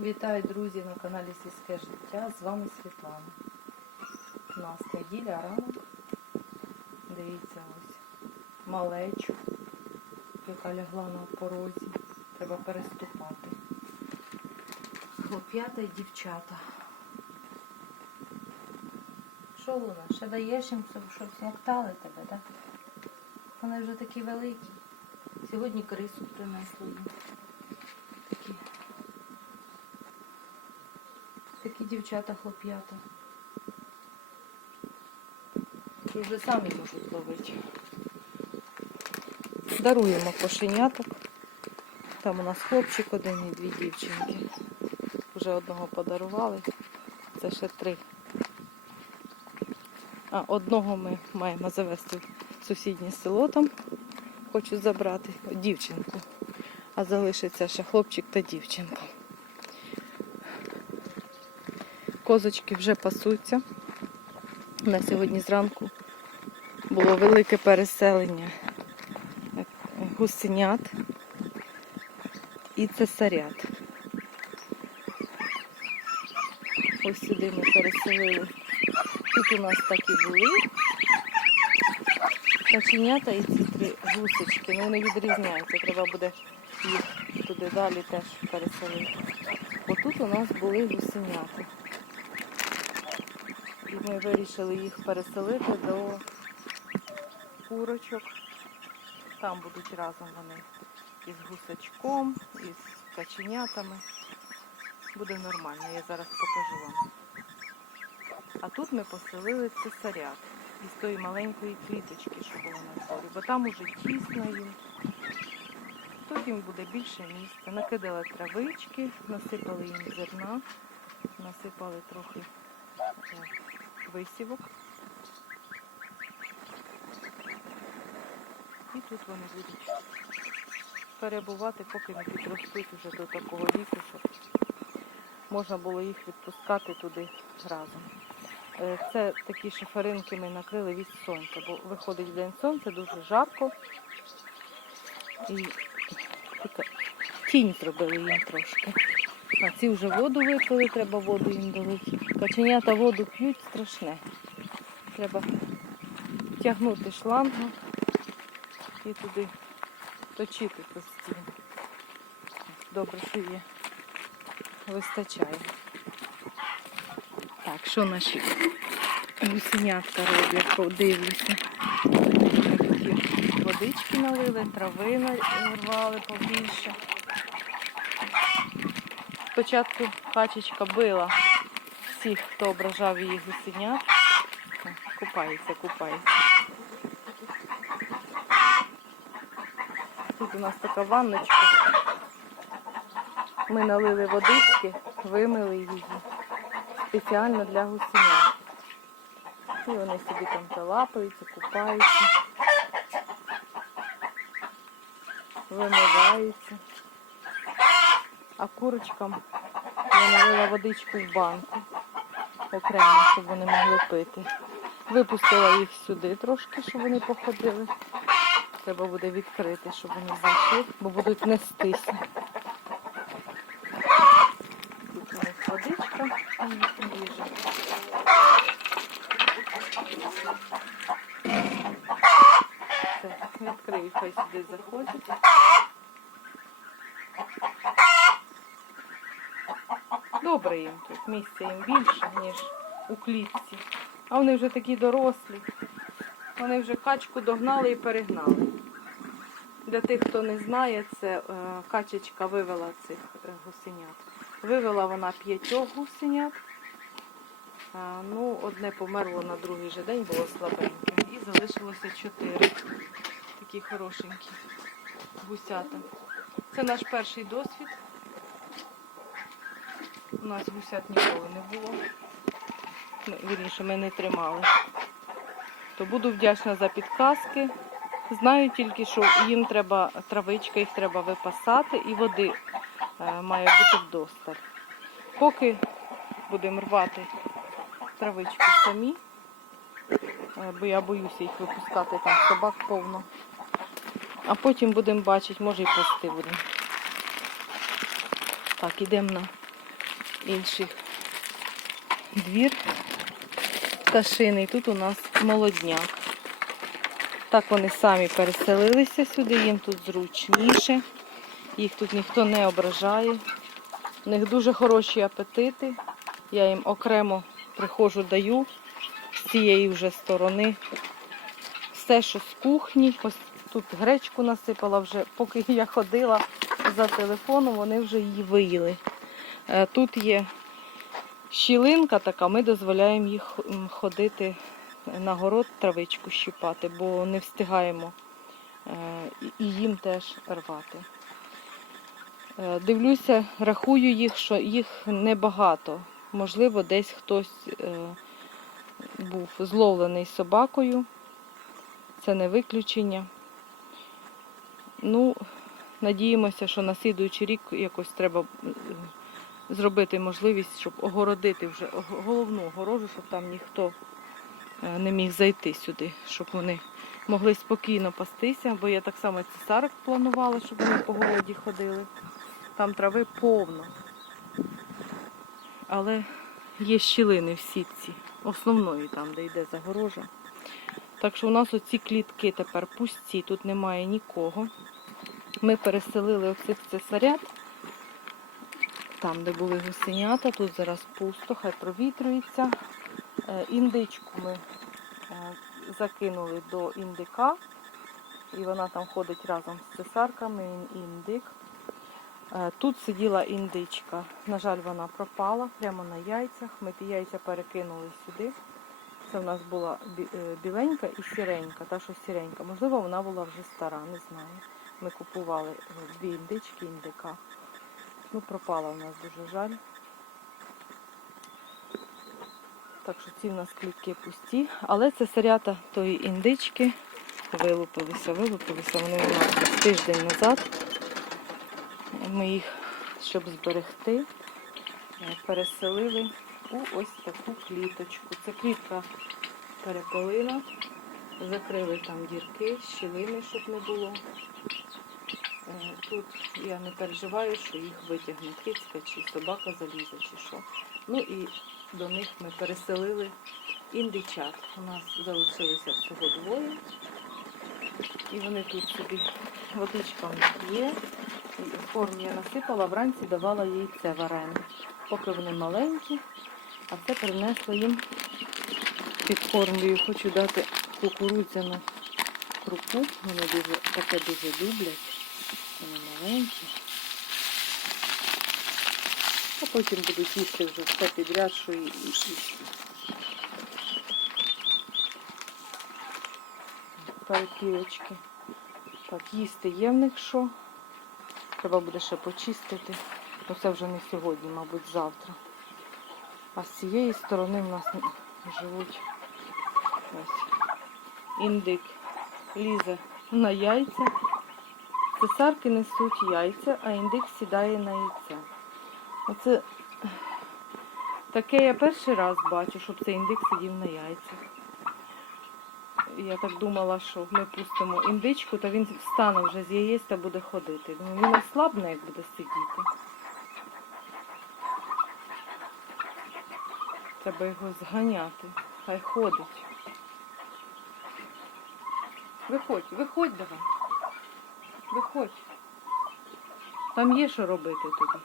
Вітаю, друзі, на каналі Сільське життя. З вами Світлана. У нас неділя ранок. Дивіться ось малечу, яка лягла на порозі. Треба переступати. Хлоп'ята і дівчата. Що Луна, ще даєш їм щоб смоктали тебе, так? Вони вже такі великі. Сьогодні крису принесли. Такі Такі дівчата хлоп'ята. Вже самі можуть ловити. Даруємо кошеняток. Там у нас хлопчик один і дві дівчинки. Вже одного подарували. Це ще три. А одного ми маємо завести в сусіднє село там. Хочу забрати дівчинку. А залишиться ще хлопчик та дівчинка. Козочки вже пасуться. На сьогодні зранку було велике переселення гусенят і цесарят. Ось сюди ми переселили. Тут у нас так і були. Каченята і ці три гусочки. Ну, вони відрізняються. Треба буде їх туди далі теж переселити. Отут у нас були гусенята. І ми вирішили їх переселити до курочок. Там будуть разом вони із гусачком, із каченятами. Буде нормально, я зараз покажу вам. А тут ми поселили цесарят із тої маленької кліточки, що було на дворі, бо там уже тісно їм. Тут їм буде більше місця. Накидали травички, насипали їм зерна, насипали трохи висівок. І тут вони будуть перебувати, поки не підростуть вже до такого віку, щоб можна було їх відпускати туди разом. Е, Це такі шиферинки ми накрили від сонця, бо виходить в день сонця, дуже жарко. І тінь зробили їм трошки. А ці вже воду випили, треба воду їм долити. Каченята воду п'ють страшне. Треба тягнути шлангу і туди точити постійно. Добре, що є. Вистачає. Так, що наші гусенятка роблять, подивлюся. Такі водички налили, трави нарвали побільше. Спочатку качечка била всіх, хто ображав її гусенят. Купається, купається. Тут у нас така ванночка. Ми налили водички, вимили її спеціально для гусенят. І вони собі там залапаються, купаються, вимиваються. А курочкам я налила водичку в банку окремо, щоб вони могли пити. Випустила їх сюди трошки, щоб вони походили. Треба буде відкрити, щоб вони зайшли, бо будуть нестися. Тут у них водичка і їжа. Все, відкрию, хай сюди заходять. Добре їм тут, місця їм більше, ніж у клітці. А вони вже такі дорослі. Вони вже качку догнали і перегнали. Для тих, хто не знає, це е, качечка вивела цих е, гусенят. Вивела вона п'ятьох гусенят. Ну, одне померло на другий же день, було слабеньке. І залишилося чотири. Такі хорошенькі гусята. Це наш перший досвід. У нас гусят ніколи не було. Ну, Вірніше, ми не тримали. То буду вдячна за підказки. Знаю тільки, що їм треба травичка, їх треба випасати і води е, має бути вдосталь. Поки будемо рвати травичку самі, е, бо я боюся їх випускати, там собак повно. А потім будемо бачити, може і пасти будемо. Так, ідемо на інший двір пташиний. Тут у нас молодняк. Так вони самі переселилися сюди, їм тут зручніше. Їх тут ніхто не ображає. У них дуже хороші апетити. Я їм окремо приходжу, даю з цієї вже сторони. Все, що з кухні. Ось тут гречку насипала вже, поки я ходила за телефоном, вони вже її виїли. Е, Тут є щілинка така, ми дозволяємо їх ходити на город травичку щипати, бо не встигаємо е, і- їм теж рвати. Е, Дивлюся, рахую їх, що їх небагато. Можливо, десь хтось був зловлений собакою. Це не виключення. Ну, надіємося, що на слідуючий рік якось треба зробити можливість, щоб огородити вже головну огорожу, щоб там ніхто е, не міг зайти сюди, щоб вони могли спокійно пастися, бо я так само цесарок планувала, щоб вони по городі ходили. Там трави повно. Але є щілини в сітці, основної там, де йде загорожа. Так що у нас оці клітки тепер пусті, тут немає нікого. Ми переселили оцих цесарят, там, де були гусенята, тут зараз пусто, хай провітрюється. Е, Індичку ми е, закинули до індика, і вона там ходить разом з цесарками, індик. Е, Тут сиділа індичка. На жаль, вона пропала прямо на яйцях. Ми ті яйця перекинули сюди. Це в нас була біленька і сіренька, та що сіренька. Можливо, вона була вже стара, не знаю. Ми купували дві індички, індика. Ну, пропала в нас дуже жаль. Так що ці в нас клітки пусті. Але це сирята тої індички вилупилися, вилупилися. Вони у нас тиждень назад. Ми їх, щоб зберегти, е, переселили у ось таку кліточку. Це клітка перепелина. Закрили там дірки, щілини, щоб не було. Е, Тут я не переживаю, що їх витягне кицька чи собака залізе, чи що. Ну і до них ми переселили індичат. У нас залишилося всього двоє. І вони тут собі водичка є. Формі я насипала, вранці давала їй це варене. Поки вони маленькі, а це принесла їм підкормлюю. Хочу дати кукурудзяну крупу. Вони дуже, таке дуже люблять. Вони маленькі. А потім будуть їсти вже все підряд, що і, і, і. Так, їсти є в них що. Треба буде ще почистити. Ну це вже не сьогодні, мабуть, завтра. А з цієї сторони в нас живуть ось індик лізе на яйця. Цесарки несуть яйця, а індик сідає на яйця. Оце таке я перший раз бачу, щоб цей індик сидів на яйцях. Я так думала, що ми пустимо індичку, та він встане вже з яєць та буде ходити. Думаю, він ослабне, як буде сидіти. Треба його зганяти. Хай ходить. Виходь, виходь давай. Виходь. Там є що робити тобі.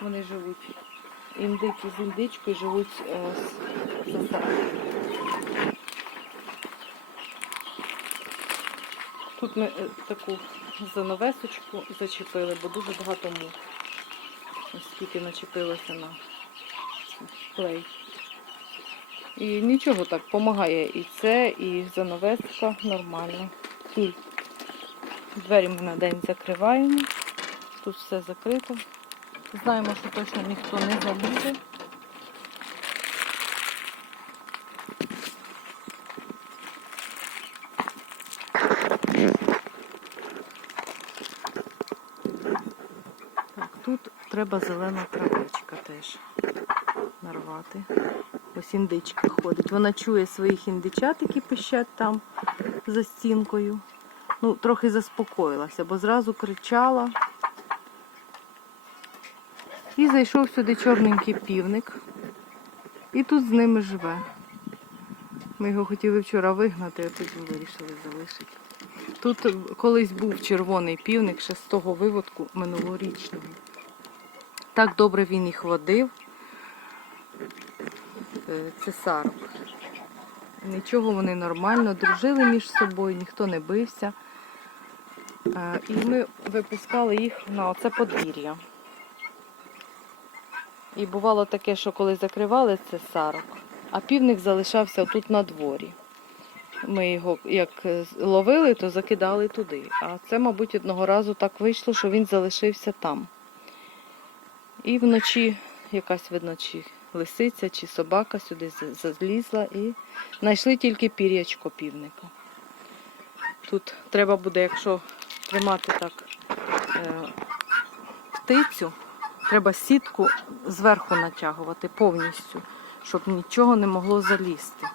Вони живуть. Індики з індичкою живуть е, з сосаркою. Тут ми е, таку занавесочку зачепили, бо дуже багато мух. Ось скільки начепилося на клей. І нічого так, допомагає і це, і занавеска нормально. Тут двері ми на день закриваємо. Тут все закрито. Знаємо, що точно ніхто не залізе. Тут треба зелена травичка теж нарвати. Ось індичка ходить. Вона чує своїх індичат, які пищать там за стінкою. ну, трохи заспокоїлася, бо зразу кричала. І зайшов сюди чорненький півник. І тут з ними живе. Ми його хотіли вчора вигнати, а тут вирішили залишити. Тут колись був червоний півник ще з того виводку минулорічного. Так добре він їх водив. Е, Це сарок. Нічого вони нормально дружили між собою, ніхто не бився. Е, І ми випускали їх на оце подвір'я. І бувало таке, що коли закривали це сарок, а півник залишався тут на дворі. Ми його як ловили, то закидали туди. А це, мабуть, одного разу так вийшло, що він залишився там. І вночі якась видно, чи лисиця, чи собака сюди з- зазлізла і знайшли тільки пір'ячко півника. Тут треба буде, якщо тримати так е, птицю, треба сітку зверху натягувати повністю, щоб нічого не могло залізти.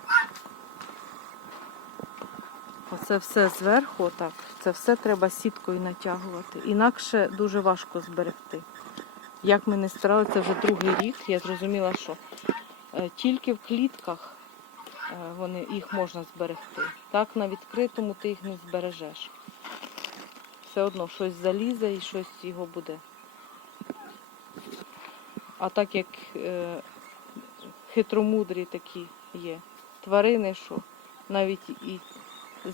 Оце все зверху, отак, це все треба сіткою натягувати. Інакше дуже важко зберегти. Як ми не старалися, це вже другий рік, я зрозуміла, що е, тільки в клітках е, вони, їх можна зберегти. Так на відкритому ти їх не збережеш. Все одно щось залізе і щось його буде. А так як е, хитромудрі такі є тварини, що навіть і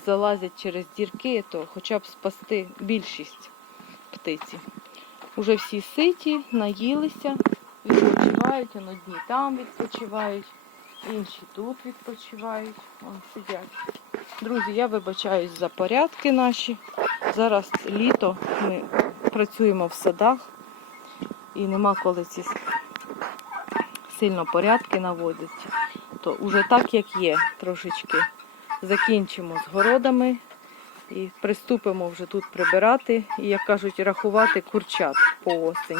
залазять через дірки, то хоча б спасти більшість птиці. Уже всі ситі, наїлися, відпочивають, он одні там відпочивають, інші тут відпочивають. Вон сидять. Друзі, я вибачаюсь за порядки наші. Зараз літо, ми працюємо в садах і нема коли ці сильно порядки наводити. То вже так, як є, трошечки закінчимо з городами і приступимо вже тут прибирати і, як кажуть, рахувати курчат по осені.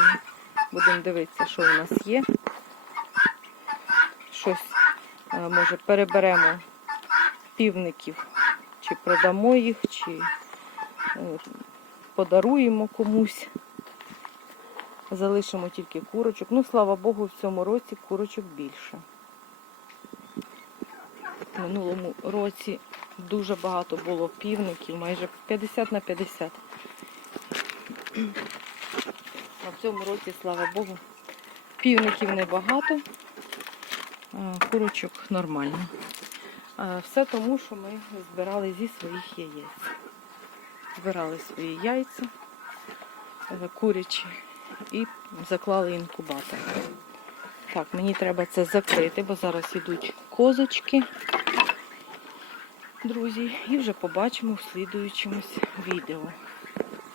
Будемо дивитися, що у нас є. Щось, е, може, переберемо півників, чи продамо їх, чи е, подаруємо комусь. Залишимо тільки курочок. Ну, слава Богу, в цьому році курочок більше. В минулому році дуже багато було півників, майже 50 на 50. А в цьому році, слава Богу, півників небагато, курочок нормально. Все тому, що ми збирали зі своїх яєць. Збирали свої яйця е, курячі і заклали інкубатор. Так, мені треба це закрити, бо зараз йдуть козочки, друзі, і вже побачимо в слідуючомусь відео.